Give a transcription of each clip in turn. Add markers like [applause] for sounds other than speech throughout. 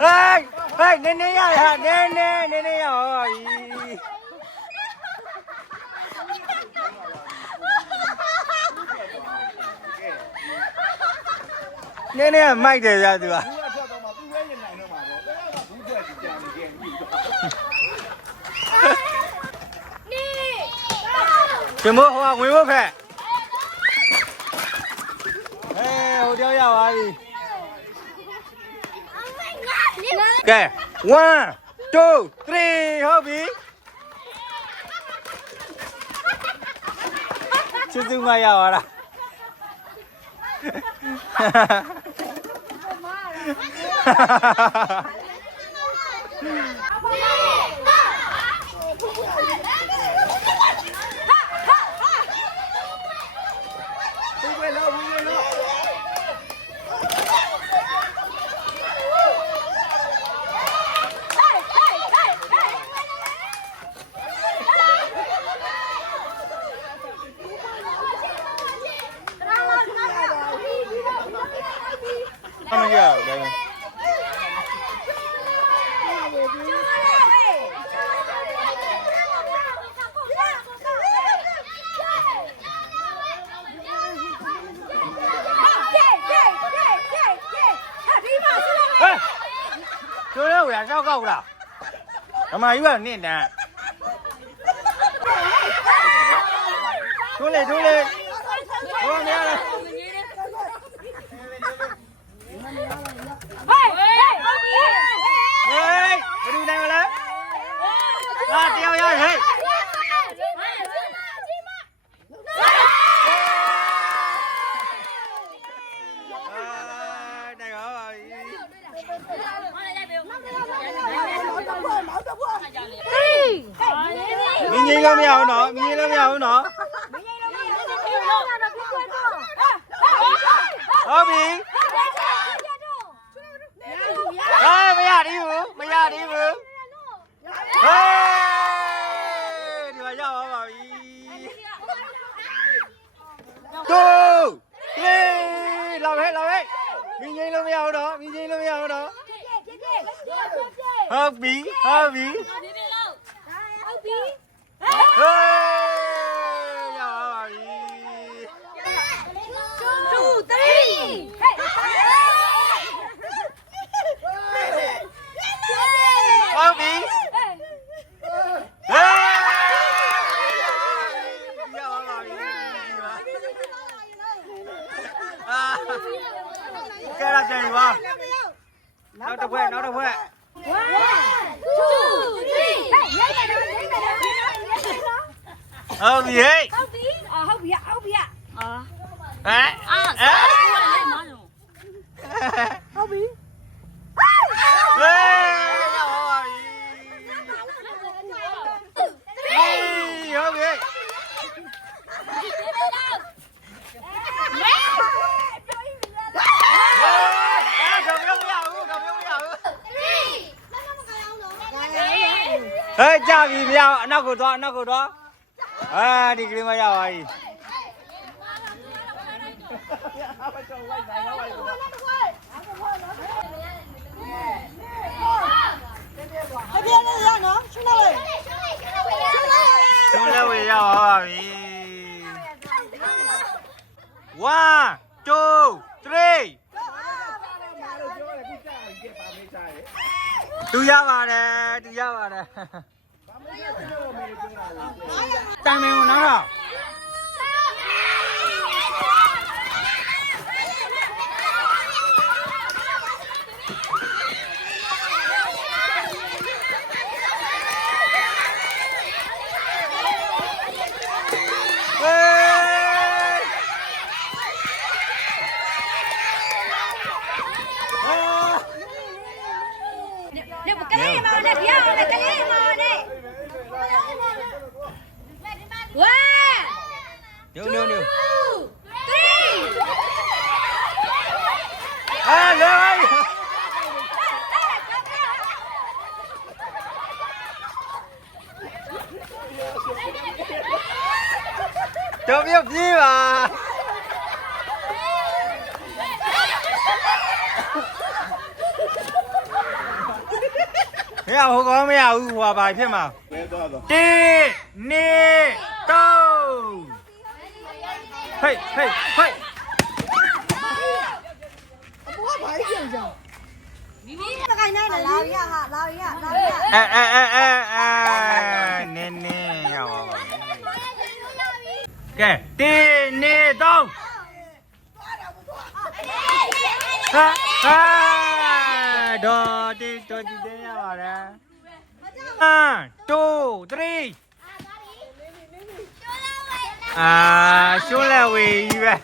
ဟေးဟေးနည်းနည်းရရနည်းနည်းနည်းနည်းရဟောကြီးနည်းနည်းမိုက်တယ်ဗျာသူကဘူးအထွက်တော့မှသူ့ရဲ့ရင်နိုင်တော့မှာပေါ့ဒါကဘူးထွက်ကြကြံနေခဲ့ပြီတော့ရှင်မို့ဟိုကဝင်ဖို့ဖက်ဟေးဟိုတယောက်ရပါပြီ Okay. One, two, three, Hobby. Chưa dừng mày à à? Ha. [laughs] [laughs] Come here, đây này. Chưa đâu là sao cầu đâu Nó mà ý bảo nè nè. Xuống lên xuống lên. Xuống lên င်းကြီးလို့မရဘူးနော်မင်းကြီးလို့မရဘူးနော်ဟုတ်ပြီဟာမရသေးဘူးမရသေးဘူးဟေးဒီမှာရပါပါပြီတို့လေလာပဲလာပဲမင်းကြီးလို့မရဘူးနော်မင်းကြီးလို့မရဘူးနော်ဟုတ်ပြီဟုတ်ပြီဟေးရပါပါပြီဟုတ်ပြီ 诶呀一二一嘿嘿嘿嘿嘿嘿嘿嘿嘿嘿嘿 ờ bì ấy không bì ờ không bì ạ không bì ạ. Ờ. Đấy à không bì Ê, cha vì bèo, nó của đó, nó của đó. အာတော့မရဘူးတော့မရဘူးဟဲ့ကြပြီမရအနောက်ကိုသွားအနောက်ကိုသွားအာဒီကလေးမရပါဘူးသုံးလက်ဝေရပါပါပြီ1 2 3တူရပါတယ်တူရပါတယ် တန်မင်းနော်တော့ဟေးညိုညိုညိုအာလေဝိုင်း Two, two, two. three. À, rồi. Chụp giúp gì. ရဟိုကောမရဘူးဟိုပါဖြစ်မှာလဲသွားတော့1 2 3ဟေးဟေးဟေးမကိုင်းနိုင်လားလာရဟာလာရလာရအဲအဲအဲအဲအဲနင်းနင်းရပါပါကဲ1 2 3ဟာဟာ ဒေါ်တီဒေါ်တီတဲ့ရပါတယ်1 2 3အာရှုံးလက်ဝေးကြီးပဲ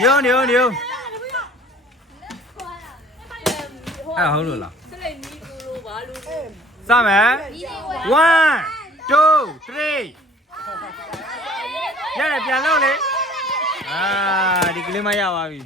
ညုံညုံညုံအဲ့ဟုတ်လို့လားစလိမ့်မီသူလိုပါလို့စမယ်1 2 3ရတယ်ပြန်လို့လေအာဒီကလေးမရပါပြီ